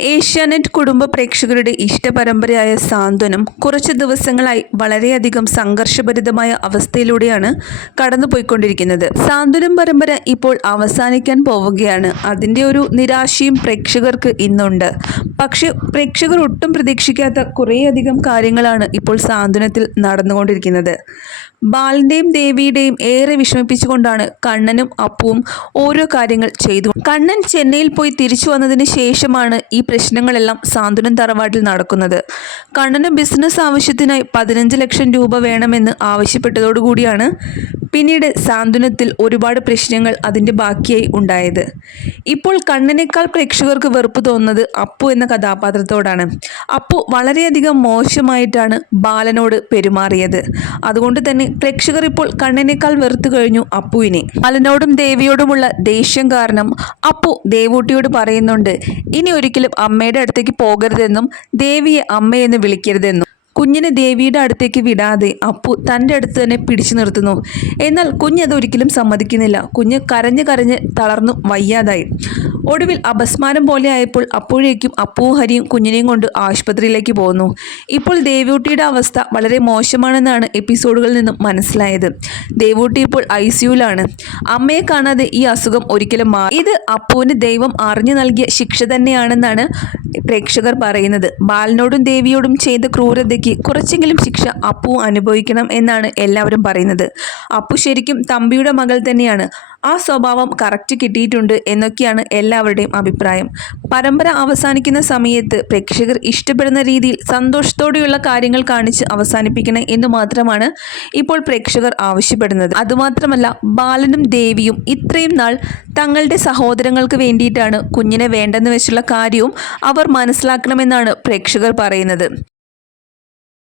ഏഷ്യാനെറ്റ് കുടുംബ പ്രേക്ഷകരുടെ ഇഷ്ടപരമ്പരയായ സാന്ത്വനം കുറച്ച് ദിവസങ്ങളായി വളരെയധികം സംഘർഷഭരിതമായ അവസ്ഥയിലൂടെയാണ് കടന്നുപോയിക്കൊണ്ടിരിക്കുന്നത്. സാന്ത്വനം പരമ്പര ഇപ്പോൾ അവസാനിക്കാൻ പോവുകയാണ്. അതിന്റെ ഒരു നിരാശയും പ്രേക്ഷകർക്ക് ഇന്നുണ്ട്. പക്ഷേ പ്രേക്ഷകർ ഒട്ടും പ്രതീക്ഷിക്കാത്ത കുറേയധികം കാര്യങ്ങളാണ് ഇപ്പോൾ സാന്ത്വനത്തിൽ നടന്നുകൊണ്ടിരിക്കുന്നത്. ബാലന്റെയും ദേവിയുടെയും ഏറെ വിഷമിപ്പിച്ചുകൊണ്ടാണ് കണ്ണനും അപ്പുവും ഓരോ കാര്യങ്ങൾ ചെയ്തു. കണ്ണൻ ചെന്നൈയിൽ പോയി തിരിച്ചു വന്നതിന് ശേഷമാണ് ഈ പ്രശ്നങ്ങളെല്ലാം സാന്ത്വനം തറവാട്ടിൽ നടക്കുന്നത്. കണ്ണന് ബിസിനസ് ആവശ്യത്തിനായി പതിനഞ്ച് ലക്ഷം രൂപ വേണമെന്ന് ആവശ്യപ്പെട്ടതോടുകൂടിയാണ് പിന്നീട് സാന്ത്വനത്തിൽ ഒരുപാട് പ്രശ്നങ്ങൾ അതിന്റെ ബാക്കിയായി ഉണ്ടായത്. ഇപ്പോൾ കണ്ണനേക്കാൾ പ്രേക്ഷകർക്ക് വെറുപ്പ് തോന്നുന്നത് അപ്പു എന്ന കഥാപാത്രത്തോടാണ്. അപ്പു വളരെയധികം മോശമായിട്ടാണ് ബാലനോട് പെരുമാറിയത്. അതുകൊണ്ട് തന്നെ പ്രേക്ഷകർ ഇപ്പോൾ കണ്ണനേക്കാൾ വെറുത്തു കഴിഞ്ഞു അപ്പുവിനെ. ബാലനോടും ദേവിയോടുമുള്ള ദേഷ്യം കാരണം അപ്പു ദേവൂട്ടിയോട് പറയുന്നുണ്ട് ഇനി ഒരിക്കലും അമ്മയുടെ അടുത്തേക്ക് പോകരുതെന്നും ദേവിയെ അമ്മയെന്ന് വിളിക്കരുതെന്നും. കുഞ്ഞിനെ ദേവിയുടെ അടുത്തേക്ക് വിടാതെ അപ്പു തന്റെ അടുത്ത് തന്നെ പിടിച്ചു നിർത്തുന്നു. എന്നാൽ കുഞ്ഞ് അതൊരിക്കലും സമ്മതിക്കുന്നില്ല. കുഞ്ഞ് കരഞ്ഞ് കരഞ്ഞ് തളർന്നു വയ്യാതായി. ഒടുവിൽ അപസ്മാരം പോലെ ആയപ്പോൾ അപ്പോഴേക്കും അപ്പുവും ഹരിയും കുഞ്ഞിനെയും കൊണ്ട് ആശുപത്രിയിലേക്ക് പോകുന്നു ഇപ്പോൾ ദേവൂട്ടിയുടെ അവസ്ഥ വളരെ മോശമാണെന്നാണ് എപ്പിസോഡുകളിൽ നിന്നും മനസ്സിലായത്. ദേവൂട്ടി ഇപ്പോൾ ഐ സിയുലാണ് അമ്മയെ കാണാതെ ഈ അസുഖം ഒരിക്കലും മാറി ഇത് അപ്പുവിന് ദൈവം അറിഞ്ഞു നൽകിയ ശിക്ഷ തന്നെയാണെന്നാണ് പ്രേക്ഷകർ പറയുന്നത്. ബാലനോടും ദേവിയോടും ചെയ്ത ക്രൂരതയ്ക്ക് കുറച്ചെങ്കിലും ശിക്ഷ അപ്പു അനുഭവിക്കണം എന്നാണ് എല്ലാവരും പറയുന്നത്. അപ്പു ശരിക്കും തമ്പിയുടെ മകൾ തന്നെയാണ്. ആ സ്വഭാവം കറക്റ്റ് കിട്ടിയിട്ടുണ്ട് എന്നൊക്കെയാണ് എല്ലാവരുടെയും അഭിപ്രായം. പരമ്പര അവസാനിക്കുന്ന സമയത്ത് പ്രേക്ഷകർ ഇഷ്ടപ്പെടുന്ന രീതിയിൽ സന്തോഷത്തോടെയുള്ള കാര്യങ്ങൾ കാണിച്ച് അവസാനിപ്പിക്കണം എന്ന് മാത്രമാണ് ഇപ്പോൾ പ്രേക്ഷകർ ആവശ്യപ്പെടുന്നത്. അതുമാത്രമല്ല ബാലനും ദേവിയും ഇത്രയും നാൾ തങ്ങളുടെ സഹോദരങ്ങൾക്ക് വേണ്ടിയിട്ടാണ് കുഞ്ഞിനെ വേണ്ടെന്ന് വെച്ചുള്ള കാര്യവും അവർ മനസ്സിലാക്കണമെന്നാണ് പ്രേക്ഷകർ പറയുന്നത്.